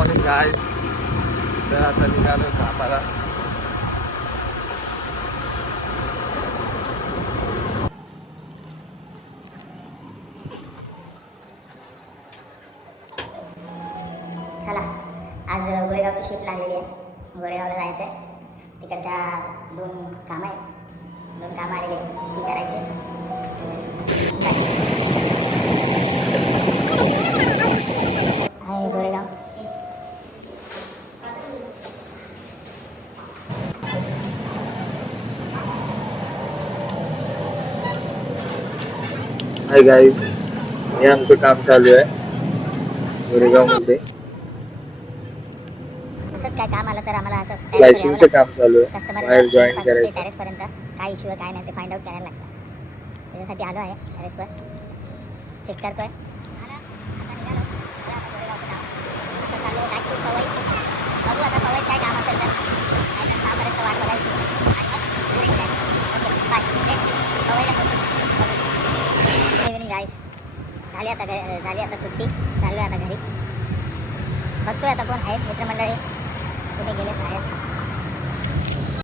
Morning guys. तर आता निघालो कामाला. चला आज गोरेगावची शिफ्ट लागलेली आहे. गोरेगावला जायचं आहे. तिकडच्या 2 कामं आहेत. 2 कामं आलेली आहेत ती करायची. आहे गोरेगाव. हाय गाईज, हे आमचं काम चालू आहे गोरेगाव मध्ये. असंच काय काम आलं तर आम्हाला असं लायसन्सचं काम चालू आहे. कस्टमर बाहेर जॉईन पासून ते करायचं. टेरेसपर्यंत काय इश्यू आहे काय नाही ते फाइंड आउट करायला लागतं. त्याच्यासाठी आलो आहे टेरेसवर. चेक करतोय. आता निघालो. आता चाललो बॅक टू पवई. बघू आता पवईत काय काम असेल तर. नाही तर 6 पर्यंत वाट बघायची आणि मग घरी निघायचं. Okay bye. पवईला पोहोचू. Evening guys. झाली आता सुट्टी. चाललो आता घरी. बघतोय आता कोण आहेत मित्रमंडळी कुठे गेले आहेत.